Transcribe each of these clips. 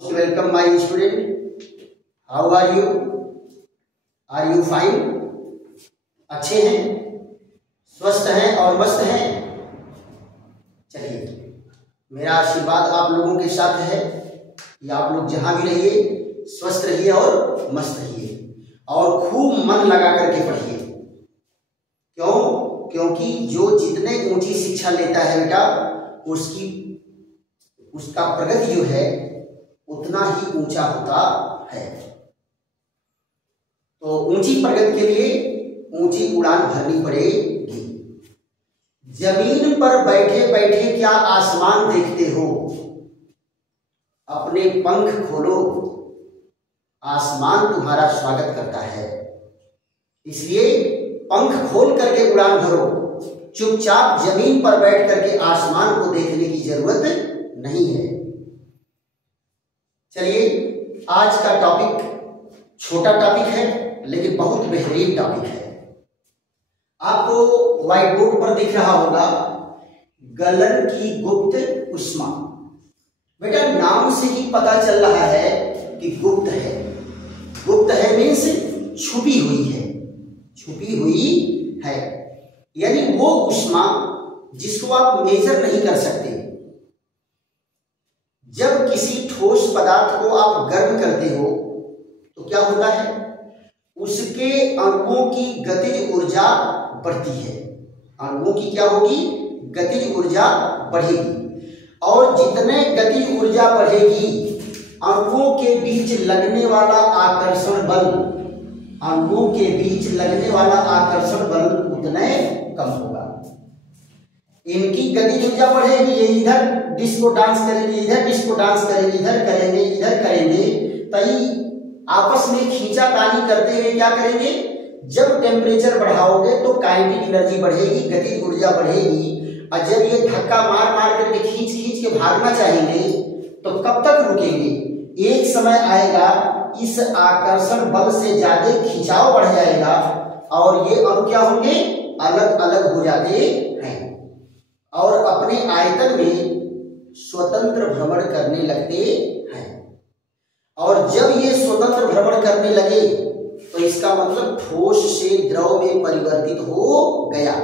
Welcome my student. How are you? Are you fine? अच्छे हैं, स्वस्थ हैं और मस्त हैं। चलिए, मेरा आशीर्वाद आप लोगों के साथ है कि आप लोग जहां भी रहिए स्वस्थ रहिए और मस्त रहिए और खूब मन लगा करके पढ़िए। क्यों? क्योंकि जो जितने ऊंची शिक्षा लेता है बेटा उसका प्रगति जो है उतना ही ऊंचा होता है। तो ऊंची प्रगति के लिए ऊंची उड़ान भरनी पड़ेगी। जमीन पर बैठे बैठे क्या आसमान देखते हो? अपने पंख खोलो, आसमान तुम्हारा स्वागत करता है। इसलिए पंख खोल करके उड़ान भरो। चुपचाप जमीन पर बैठ करके आसमान को देखने की जरूरत नहीं है। चलिए, आज का टॉपिक छोटा टॉपिक है लेकिन बहुत बेहतरीन टॉपिक है। आपको व्हाइट बोर्ड पर दिख रहा होगा गलन की गुप्त उष्मा। बेटा, नाम से ही पता चल रहा है कि गुप्त है। गुप्त है मीन्स छुपी हुई है, छुपी हुई है, यानी वो उष्मा जिसको आप मेजर नहीं कर सकते। जब किसी ठोस पदार्थ को आप गर्म करते हो तो क्या होता है? उसके अणुओं की गतिज ऊर्जा बढ़ती है। अणुओं की क्या होगी? गतिज ऊर्जा बढ़ेगी। और जितने गतिज ऊर्जा बढ़ेगी, अणुओं के बीच लगने वाला आकर्षण बल, अणुओं के बीच लगने वाला आकर्षण बल उतने कम होगा। इनकी गतिज ऊर्जा बढ़ेगी, ये इधर डिस्को डांस करेंगे, इधर डिस्को डांस करेंगे, इधर करेंगे, इधर करेंगे, तई आपस में खींचातानी करते हुए क्या करेंगे? जब टेम्परेचर बढ़ाओगे तो काइनेटिक एनर्जी बढ़ेगी, गतिज ऊर्जा बढ़ेगी। और जब ये धक्का मार मार करके खींच खींच के भागना चाहेंगे तो कब तक रुकेंगे? एक समय आएगा इस आकर्षण बल से ज्यादा खिंचाव बढ़ जाएगा और ये अणु क्या होंगे? अलग अलग हो जाते हैं और अपने आयतन में स्वतंत्र भ्रमण करने लगते हैं। और जब ये स्वतंत्र भ्रमण करने लगे तो इसका मतलब ठोस से द्रव में परिवर्तित हो गया।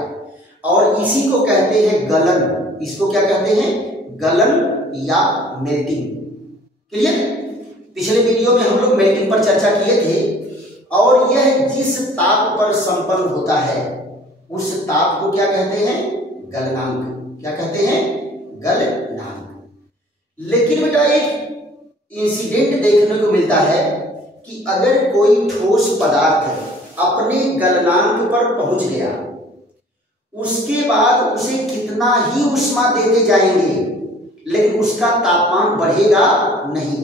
और इसी को कहते हैं गलन। इसको क्या कहते हैं? गलन या मेल्टिंग। क्लियर? पिछले वीडियो में हम लोग मेल्टिंग पर चर्चा किए थे। और यह जिस ताप पर संपन्न होता है उस ताप को क्या कहते हैं? गलनांक। क्या कहते हैं? गलनांक। लेकिन बेटा, एक इंसिडेंट देखने को मिलता है कि अगर कोई ठोस पदार्थ अपने गलनांक पर पहुंच गया, उसके बाद उसे कितना ही उष्मा देते जाएंगे लेकिन उसका तापमान बढ़ेगा नहीं।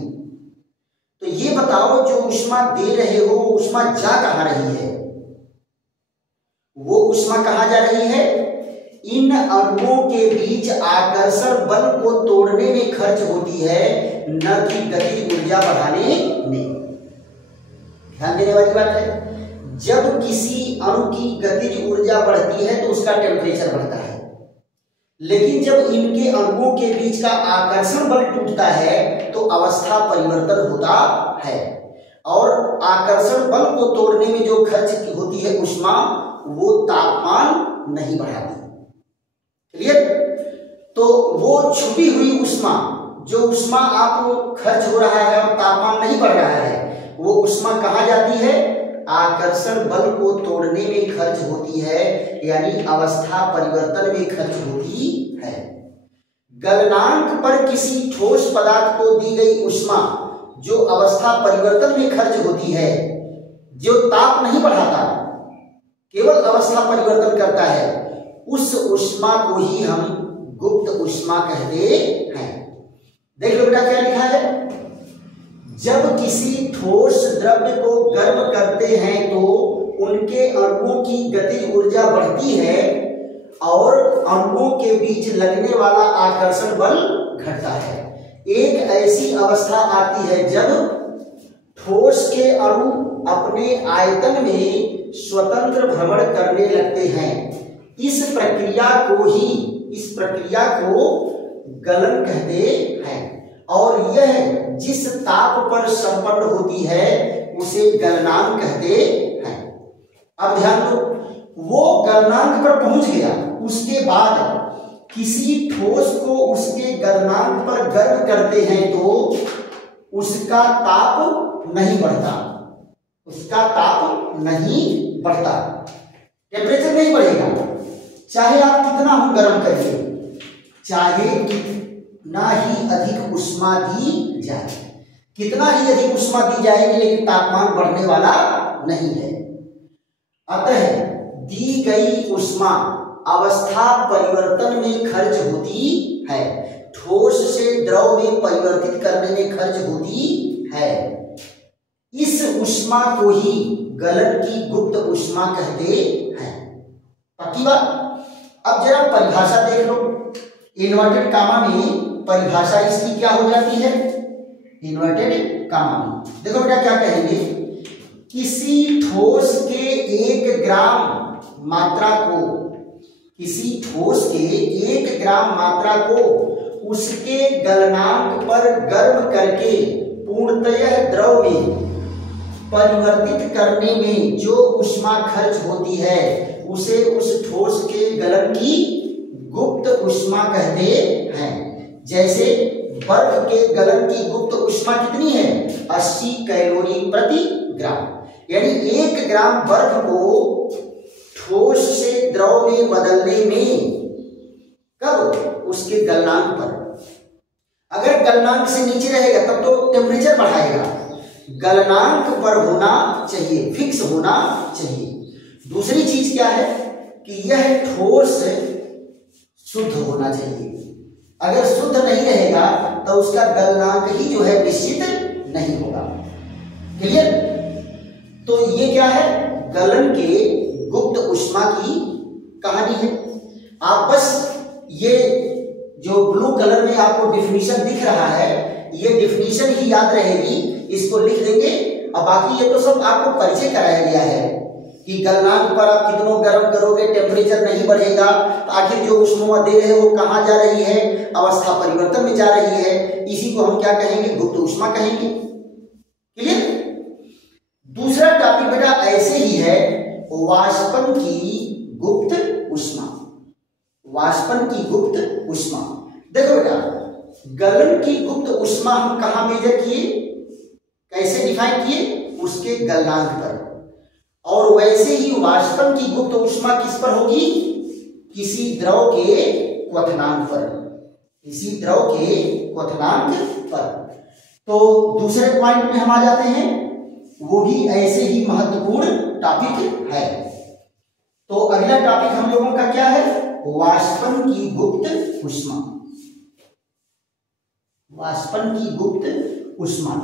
तो ये बताओ, जो उष्मा दे रहे हो वो उष्मा जा कहां रही है? वो उष्मा कहां जा रही है? इन अणुओं के बीच आकर्षण बल को तोड़ने में खर्च होती है, न कि गतिज ऊर्जा बढ़ाने में। ध्यान देने वाली बात है। जब किसी अणु की गतिज ऊर्जा बढ़ती है तो उसका टेम्परेचर बढ़ता है, लेकिन जब इनके अणुओं के बीच का आकर्षण बल टूटता है तो अवस्था परिवर्तन होता है और आकर्षण बल को तोड़ने में जो खर्च होती है उष्मा, वो तापमान नहीं बढ़ाती। क्लियर? तो वो छुपी हुई उष्मा, जो उष्मा आपको खर्च हो रहा है और तापमान नहीं बढ़ रहा है, वो उष्मा कहाँ जाती है? आकर्षण बल को तोड़ने में खर्च होती है, यानी अवस्था परिवर्तन में खर्च होती है। गलनांक पर किसी ठोस पदार्थ को दी गई उष्मा जो अवस्था परिवर्तन में खर्च होती है, जो ताप नहीं बढ़ाता, केवल अवस्था परिवर्तन करता है, उस उष्मा को ही हम गुप्त उष्मा कहते हैं। देख लो बेटा क्या लिखा है। जब किसी ठोस द्रव्य को गर्म करते हैं तो उनके अणुओं की गतिज ऊर्जा बढ़ती है और अणुओं के बीच लगने वाला आकर्षण बल घटता है। एक ऐसी अवस्था आती है जब ठोस के अणु अपने आयतन में स्वतंत्र भ्रमण करने लगते हैं। इस प्रक्रिया को गलन कहते हैं और यह जिस ताप पर संपन्न होती है उसे गलनांक कहते हैं। अब ध्यान दो, वो गलनांक पर पहुंच गया, उसके बाद किसी ठोस को उसके गलनांक पर गर्म करते हैं तो उसका ताप नहीं बढ़ता, उसका ताप नहीं बढ़ता, टेम्परेचर नहीं बढ़ेगा। चाहे आप कितना हम गर्म करिए, चाहे कितना ही अधिक उष्मा दी जाए, कितना ही अधिक उष्मा दी जाएगी, लेकिन तापमान बढ़ने वाला नहीं है। अतः दी गई उष्मा अवस्था परिवर्तन में खर्च होती है, ठोस से द्रव में परिवर्तित करने में खर्च होती है। इस उष्मा को ही गलन की गुप्त उष्मा कहते हैं। पक्की बात। अब जरा परिभाषा देख लो, इन्वर्टेड कामा में परिभाषा इसकी क्या हो जाती है, इन्वर्टेड कामा में देखो बेटा क्या कहेंगे, किसी ठोस के 1 ग्राम मात्रा को, किसी ठोस के 1 ग्राम मात्रा को उसके गलनांक पर गर्म करके पूर्णतः द्रव में परिवर्तित करने में जो उष्मा खर्च होती है उसे उस ठोस के गलन की गुप्त उष्मा कहते हैं। जैसे बर्फ के गलन की गुप्त उष्मा कितनी है, 80 कैलोरी प्रति ग्राम, यानी 1 ग्राम बर्फ को ठोस से द्रव में बदलने में, कब, उसके गलनांक पर। अगर गलनांक से नीचे रहेगा तब तो टेम्परेचर बढ़ाएगा, गलनांक पर होना चाहिए, फिक्स होना चाहिए। दूसरी चीज क्या है कि यह ठोस शुद्ध होना चाहिए, अगर शुद्ध नहीं रहेगा तो उसका गलनांक ही जो है निश्चित नहीं होगा। क्लियर। तो ये क्या है, गलन के गुप्त उष्मा की कहानी है। आप बस ये जो ब्लू कलर में आपको डिफिनीशन दिख रहा है, ये डिफिनीशन ही याद रहेगी, इसको लिख देंगे। अब बाकी ये तो सब आपको परिचय कराया गया है कि गलनांक पर आप कितनों गर्म करोगे टेम्परेचर नहीं बढ़ेगा, तो आखिर जो उष्मा दे रहे हो कहाँ जा रही है, अवस्था परिवर्तन में जा रही है, इसी को हम क्या कहेंगे, गुप्त उष्मा कहेंगे। क्लियर। दूसरा टॉपिक बेटा ऐसे ही है, वाष्पन की गुप्त उष्मा, वाष्पन की गुप्त उष्मा। देखो बेटा, गलन की गुप्त उष्मा हम कहां मेजर किए, कैसे डिफाइन किए, उसके गलनांक पर। और वैसे ही वाष्पन की गुप्त उष्मा किस पर होगी, किसी द्रव के क्वथनांक पर, किसी द्रव के क्वथनांक पर। तो दूसरे पॉइंट में हम आ जाते हैं, वो भी ऐसे ही महत्वपूर्ण टॉपिक है। तो अगला टॉपिक हम लोगों का क्या है, वाष्पन की गुप्त उष्मा, वाष्पन की गुप्त उष्मा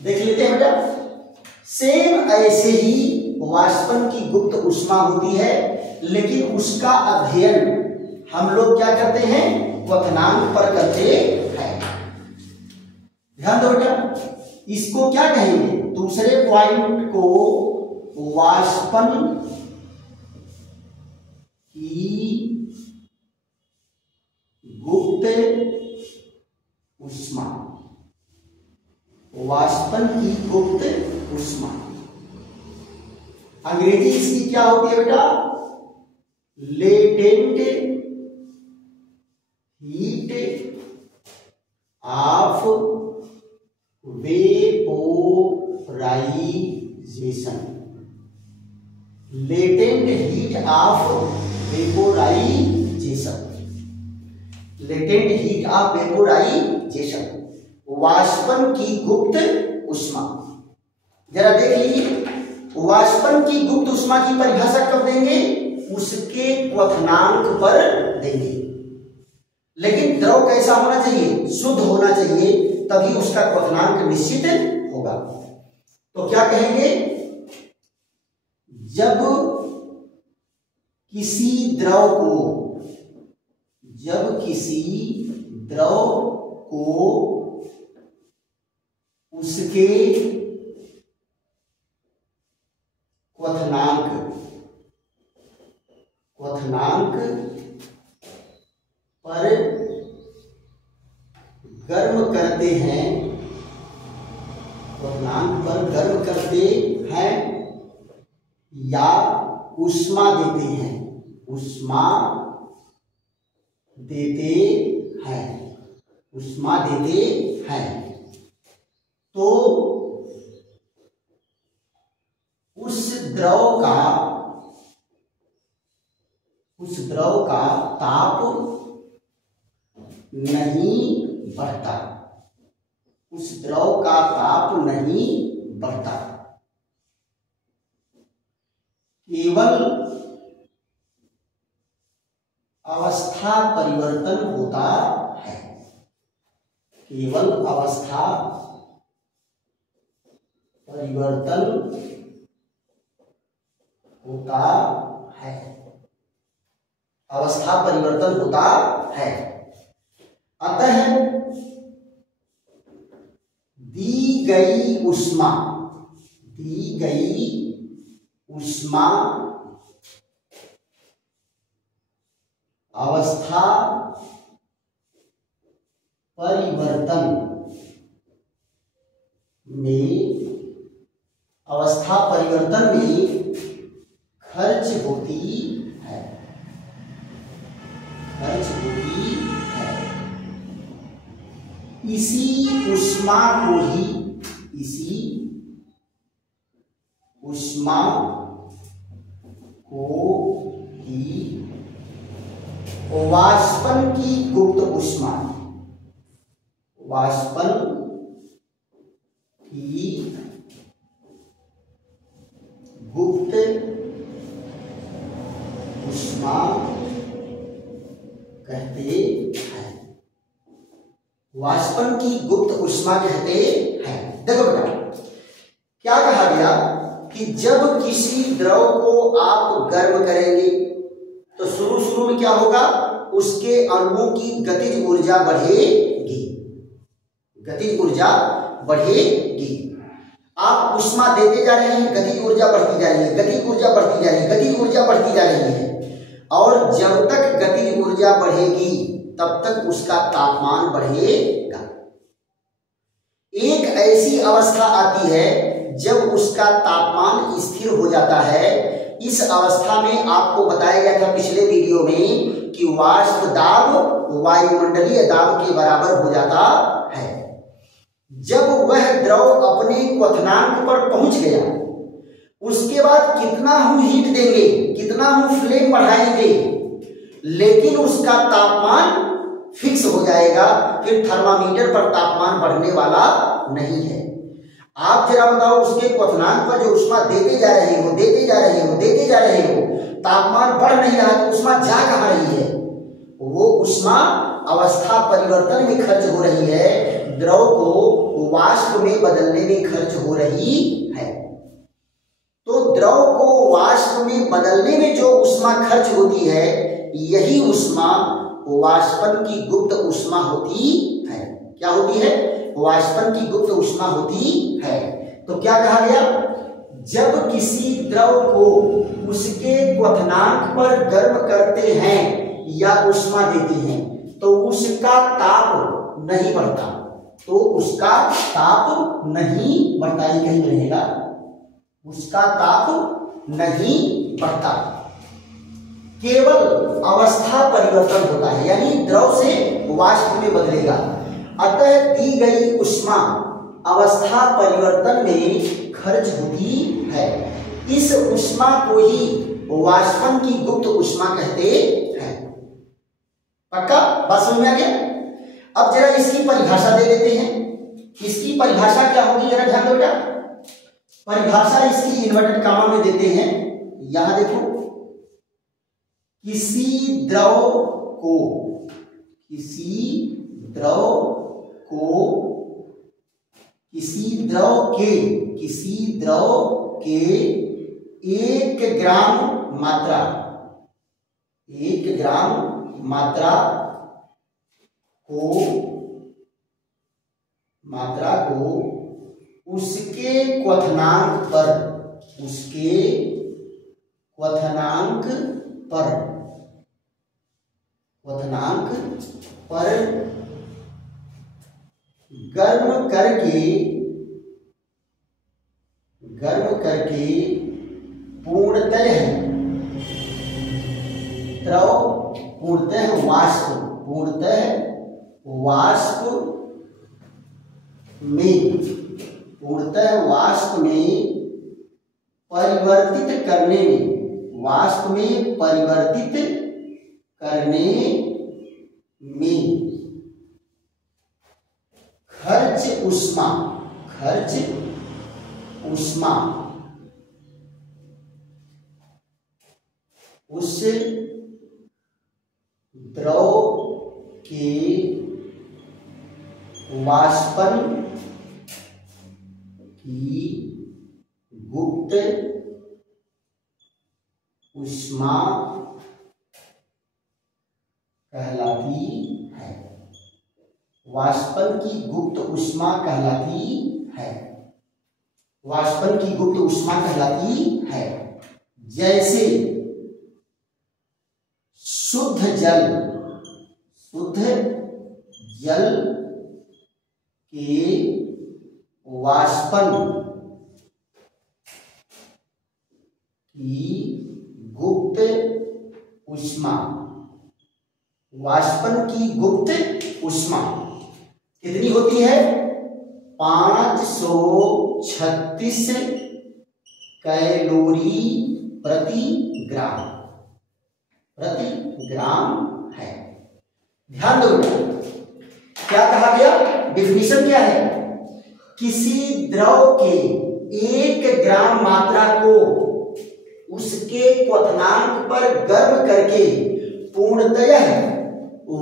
देख लेते हैं बेटा। सेम ऐसे ही वाष्पन की गुप्त उष्मा होती है, लेकिन उसका अध्ययन हम लोग क्या करते हैं, क्वथनांक पर करते हैं। ध्यान दो बेटा, इसको क्या कहेंगे, दूसरे पॉइंट को वाष्पन की गुप्त उष्मा, वाष्पन की गुप्त उष्मा। अंग्रेजी इसकी क्या होती है बेटा, latent heat of vaporisation, latent heat of vaporisation, latent heat of vaporisation, वाष्पन की गुप्त उष्मा। जरा देख लीजिए, वाष्पन की गुप्त उष्मा की परिभाषा कब देंगे, उसके क्वथनांक पर देंगे। लेकिन द्रव कैसा होना चाहिए, शुद्ध होना चाहिए, तभी उसका क्वथनांक निश्चित होगा। तो क्या कहेंगे, जब किसी द्रव को, जब किसी द्रव को उसके क्वथनांक, क्वथनांक पर गर्म करते हैं क्वथनांक पर गर्म करते हैं या ऊष्मा देते हैं, ऊष्मा देते हैं, ऊष्मा देते हैं, तो उस द्रव का ताप नहीं बढ़ता, उस द्रव का ताप नहीं बढ़ता, केवल अवस्था परिवर्तन होता है, केवल अवस्था परिवर्तन होता है, अवस्था परिवर्तन होता है। अतः दी गई ऊष्मा अवस्था परिवर्तन में खर्च होती है, इसी ऊष्मा को ही वाष्पन की गुप्त ऊष्मा, वाष्पन की गुप्त ऊष्मा कहते हैं, वाष्पन की गुप्त ऊष्मा कहते हैं। देखो बेटा क्या कहा गया कि जब किसी द्रव को आप गर्म करेंगे तो शुरू में क्या होगा, उसके अणुओं की गतिज ऊर्जा बढ़ेगी, गतिज ऊर्जा बढ़ेगी। आप ऊष्मा देते जा रहे हैं, गतिज ऊर्जा बढ़ती जा रही है, गतिज ऊर्जा बढ़ती जा रही है, गतिज ऊर्जा बढ़ती जा रही है, और जब तक गतिज ऊर्जा बढ़ेगी तब तक उसका तापमान बढ़ेगा। एक ऐसी अवस्था आती है जब उसका तापमान स्थिर हो जाता है। इस अवस्था में आपको बताया गया था पिछले वीडियो में कि वाष्प दाब वायुमंडलीय दाब के बराबर हो जाता है। जब वह द्रव अपने क्वथनांक पर पहुंच गया, उसके बाद कितना हम हीट देंगे, कितना हम फ्लेम बढ़ाएंगे, लेकिन उसका तापमान फिक्स हो जाएगा, फिर थर्मामीटर पर तापमान बढ़ने वाला नहीं है। आप जरा बताओ, उसके क्वथनांक पर जो ऊष्मा देते जा रहे हो, देते जा रहे हो, देते जा रहे हो, तापमान बढ़ नहीं रहा तो ऊष्मा जा कहां रही है? वो ऊष्मा अवस्था परिवर्तन में खर्च हो रही है, द्रव को वाष्प में बदलने में खर्च हो रही है। तो द्रव को वाष्प में बदलने में जो ऊष्मा खर्च होती है, यही ऊष्मा वाष्पन की गुप्त ऊष्मा होती है। क्या होती है? वाष्पन की गुप्त ऊष्मा होती है। तो क्या कहा गया? जब किसी द्रव को उसके क्वथनांक पर गर्म करते हैं या ऊष्मा देते हैं तो उसका ताप नहीं बढ़ता, तो उसका ताप नहीं बढ़ता, ये कहीं रहेगा, उसका ताप नहीं बढ़ता, केवल अवस्था परिवर्तन होता है, यानी द्रव से वाष्प में बदलेगा। अतः दी गई ऊष्मा अवस्था परिवर्तन में खर्च होती है। इस ऊष्मा को ही वाष्पन की गुप्त ऊष्मा कहते हैं। पक्का बात समझ में आ गया? अब जरा इसकी परिभाषा दे देते हैं। इसकी परिभाषा क्या होगी, जरा ध्यान दो बेटा। परिभाषा इसकी इन्वर्टेड कामा में देते हैं। यहां देखो, किसी द्रव के 1 ग्राम मात्रा को उसके क्वथनांक पर गर्म करके गर्म करके पूर्णतः द्रव, पूर्णतः वाष्प, पूर्णतः वाष्प में, पूर्णतः वाष्प में परिवर्तित करने में, वाष्प में परिवर्तित करने में खर्च ऊष्मा, खर्च ऊष्मा उस द्रव के वाष्पन की गुप्त ऊष्मा कहलाती है। वाष्पन की गुप्त ऊष्मा कहलाती है, वाष्पन की गुप्त ऊष्मा कहलाती है। जैसे शुद्ध जल, शुद्ध जल के वाष्पन की गुप्त ऊष्मा, वाष्पन की गुप्त ऊष्मा कितनी होती है? 536 कैलोरी प्रति ग्राम, प्रति ग्राम है। ध्यान दो, क्या कहा गया? डिफिनीशन क्या है? किसी द्रव के 1 ग्राम मात्रा को उसके क्वथनांक पर गर्म करके पूर्णतः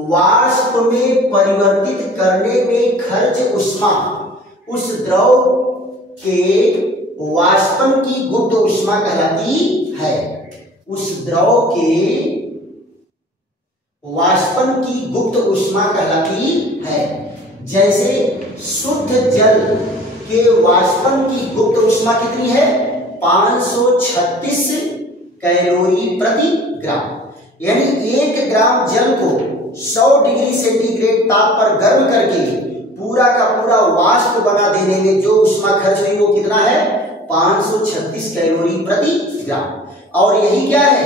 वाष्प में परिवर्तित करने में खर्च ऊष्मा उस द्रव के वाष्पन की गुप्त ऊष्मा कहलाती है। उस द्रव के वाष्पन की गुप्त ऊष्मा कहलाती है। जैसे शुद्ध जल के वाष्पन की गुप्त ऊष्मा कितनी है? 536 कैलोरी प्रति ग्राम। यानी 1 ग्राम जल को 100 डिग्री सेंटीग्रेड ताप पर गर्म करके पूरा का पूरा वाष्प बना देने में जो ऊष्मा खर्च हुई वो कितना है? 536 कैलोरी प्रति ग्राम। और यही क्या है?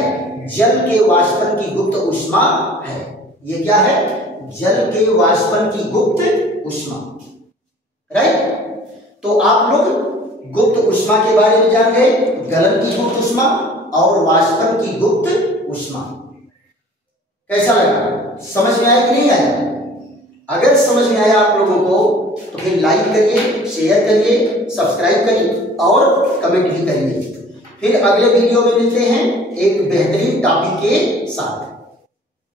जल के वाष्पन की गुप्त ऊष्मा है। ये क्या है? जल के वाष्पन की गुप्त ऊष्मा, राइट। तो आप लोग गुप्त ऊष्मा के बारे में जान गए, गलन की गुप्त ऊष्मा और वाष्पन की गुप्त ऊष्मा। कैसा लगा? समझ में आया कि नहीं आया? अगर समझ में आया आप लोगों को तो फिर लाइक करिए, शेयर करिए, सब्सक्राइब करिए और कमेंट भी करिए। फिर अगले वीडियो में मिलते हैं एक बेहतरीन टॉपिक के साथ।